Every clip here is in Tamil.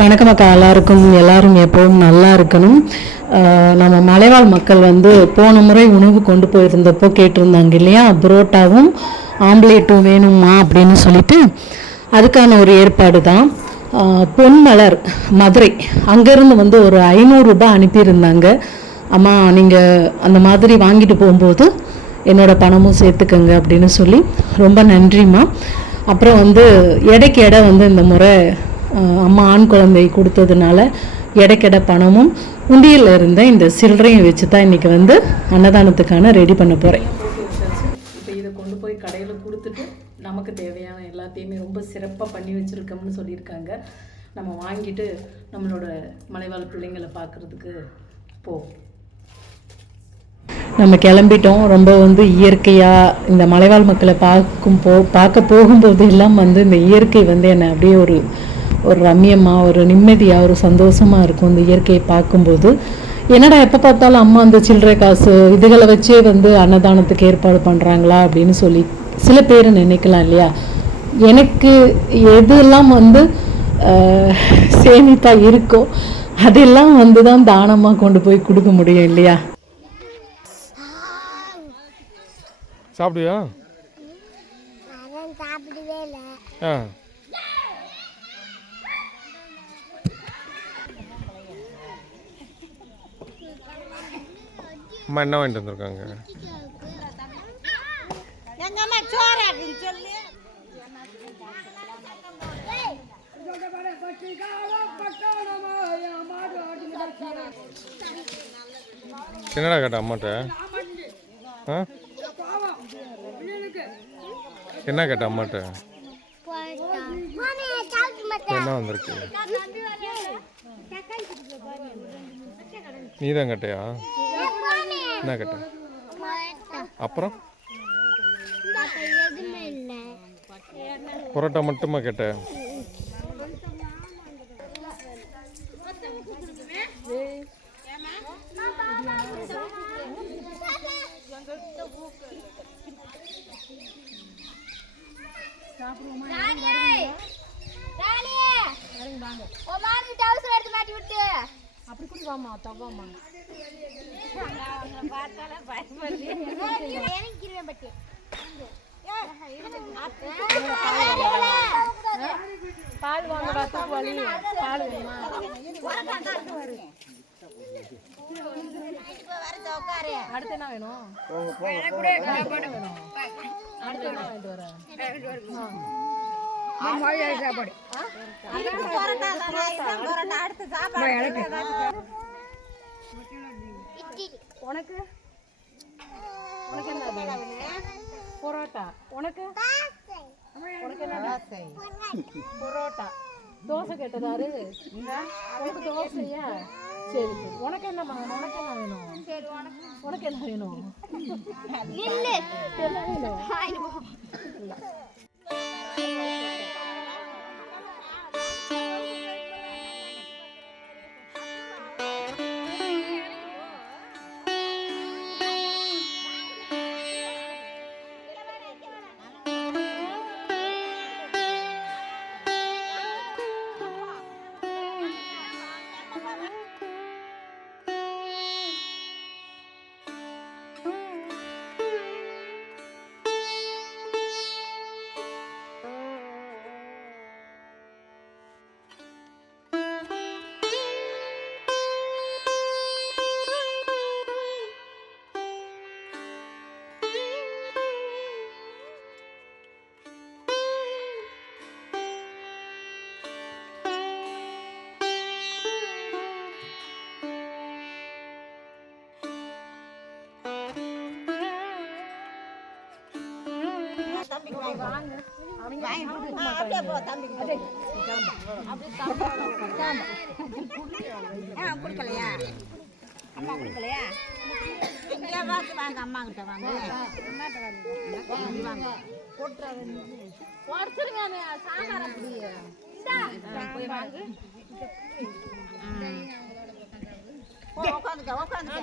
வணக்கம் அக்கா எல்லாருக்கும் எல்லாரும் எப்பவும் நல்லா இருக்கணும். நம்ம மலைவாழ் மக்கள் வந்து போன முறை உணவு கொண்டு போயிருந்தப்போ கேட்டிருந்தாங்க இல்லையா? புரோட்டாவும் ஆம்லேட்டும் வேணுமா அப்படின்னு சொல்லிட்டு அதுக்கான ஒரு ஏற்பாடு தான். பொன்மலர் மதுரை. அங்கேருந்து வந்து ஒரு ஐநூறுரூபா அனுப்பியிருந்தாங்க. அம்மா நீங்கள் அந்த மாதிரி வாங்கிட்டு போகும்போது என்னோடய பணமும் சேர்த்துக்கங்க அப்படின்னு சொல்லி ரொம்ப நன்றிம்மா. அப்புறம் வந்து எடைக்கு எடை வந்து இந்த முறை அம்மா ஆண் குழந்தை கொடுத்ததுனால எடைக்கெடை பணமும் உண்டியலில் இருந்த இந்த சில்லறையும் வச்சு தான் இன்றைக்கி வந்து அன்னதானத்துக்கான ரெடி பண்ண போகிறேன் இப்போ இதை கொண்டு போய் கடையில் கொடுத்துட்டு நமக்கு தேவையான எல்லாத்தையுமே ரொம்ப சிறப்பாக பண்ணி வச்சுருக்கோம்னு சொல்லியிருக்காங்க. நம்ம வாங்கிட்டு நம்மளோட மலைவாழ் பிள்ளைங்களை பார்க்குறதுக்கு போவோம் நம்ம கிளம்பிட்டோம். ரொம்ப வந்து இயற்கையாக இந்த மலைவாழ் மக்களை பார்க்கும் போ பார்க்க போகும்போது எல்லாம் வந்து இந்த இயற்கை வந்து என்னை அப்படியே ஒரு ஒரு ரம்யமாக ஒரு நிம்மதியாக ஒரு சந்தோஷமாக இருக்கும் இந்த இயற்கையை பார்க்கும்போது. என்னடா எப்போ பார்த்தாலும் அம்மா அந்த சில்லறை காசு இதுகளை வச்சே வந்து அன்னதானத்துக்கு ஏற்பாடு பண்ணுறாங்களா அப்படின்னு சொல்லி சில பேர் நினைக்கலாம் இல்லையா? எனக்கு எதெல்லாம் வந்து சேமிப்பாக இருக்கோ அதெல்லாம் வந்து தான் தானமாக கொண்டு போய் கொடுக்க முடியும் இல்லையா? சாப்பிடுவியா? சாப்பிடவே இல்லை. அம்மா என்ன வாங்கிட்டு வந்திருக்காங்க? என்னடா கேட்ட அம்மாட்ட? என்ன கேட்ட அம்மாட்ட? என்ன வந்திருக்கு? நீ தான் கேட்டையா? என்ன கேட்ட அப்புறம் எதுவுமே இல்லை பரோட்டா மட்டுமா கேட்ட அப்படி கூட வாமா தவாமா பால் வாங்க பார்த்து வழி பால் வேணுமா? அடுத்து என்ன வேணும்? அடுத்து என்ன வாங்கிட்டு வர உனக்கு? உனக்கு என்ன? பரோட்டா. உனக்கு? உனக்கு என்ன பரோட்டா. தோசை கேட்டதாரு உனக்கு தோசையா? சரி சரி. உனக்கு என்ன வேணும் உனக்கு என்ன வேணும்? உனக்கு என்ன வேணும்? என்ன வேணும்? கொடுக்கலையா அம்மா கொடுக்கலையா இங்கே வாங்க வாங்க அம்மா கிட்ட வாங்க வாங்க உடச்சிருங்க சாம்பார் போய் வாங்க உட்காந்துக்க உட்காந்துக்க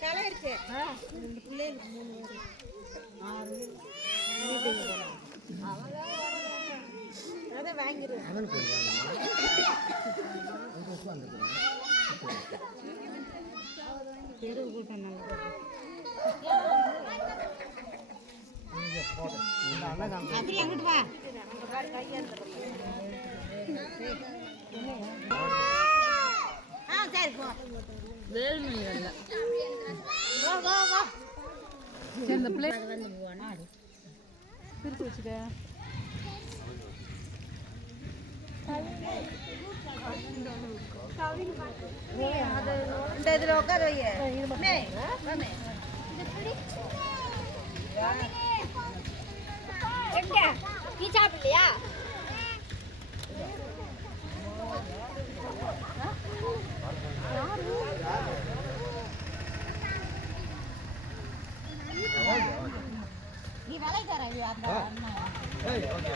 தலையிருக்கு பிள்ளைகளுக்கு மூணு ஆறு அதை வாங்கிடுவேன் அப்படி அங்கிட்டு வா ஆ சரி இந்த பிள்ளை பிரித்து வச்சுக்க இந்த இதில் உட்கார மே. நீ சாப்பிடலையா நீ வேலை தர அந்த அண்ணன்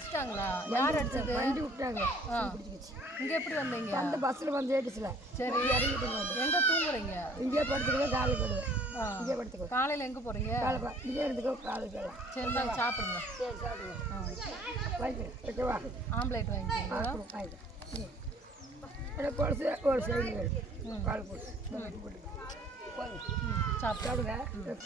அடிச்சிட்டாங்களா? யார் அடிச்சது? வண்டி விட்டாங்க ஆ. இங்க எப்படி வந்தீங்க? அந்த பஸ்ஸில் வந்து ஏட்டுச்சுல சரி. எங்க தூங்குறீங்க? இங்கே படுத்துக்குவேன் காலை போடுவேன். இங்கே படுத்துக்குவேன். காலையில எங்க போறீங்க? காலை பா இங்கே எடுத்துக்கோ காலை போடலாம் சரி இந்தாங்க சாப்பிடுங்க. சரி சாப்பிடுவேன் வாங்கிக்கிறேன். ஓகேவா? ஆம்லேட் வாங்கிக்கிறீங்களா? வாங்கிக்கிறேன். எனக்கு ஒரு சைடு வேணும் கால் போட்டு. இந்த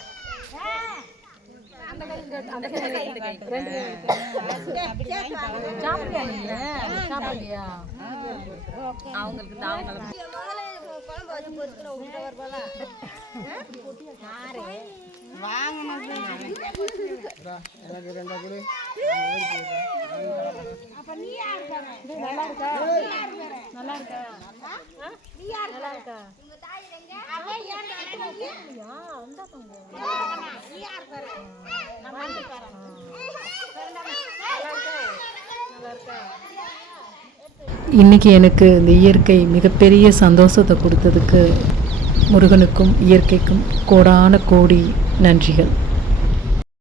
அவங்களுக்கு தான் குழம்பு வச்சு நல்லா இருக்கா நல்லா இருக்கா நல்லா இருக்கா அவன் ஏன் நடக்கலையா? நீ யாரு பாரு நான் வந்து பாரு இன்றைக்கி எனக்கு இந்த இயற்கை மிகப்பெரிய சந்தோஷத்தை கொடுத்ததுக்கு முருகனுக்கும் இயற்கைக்கும் கோடான கோடி நன்றிகள்.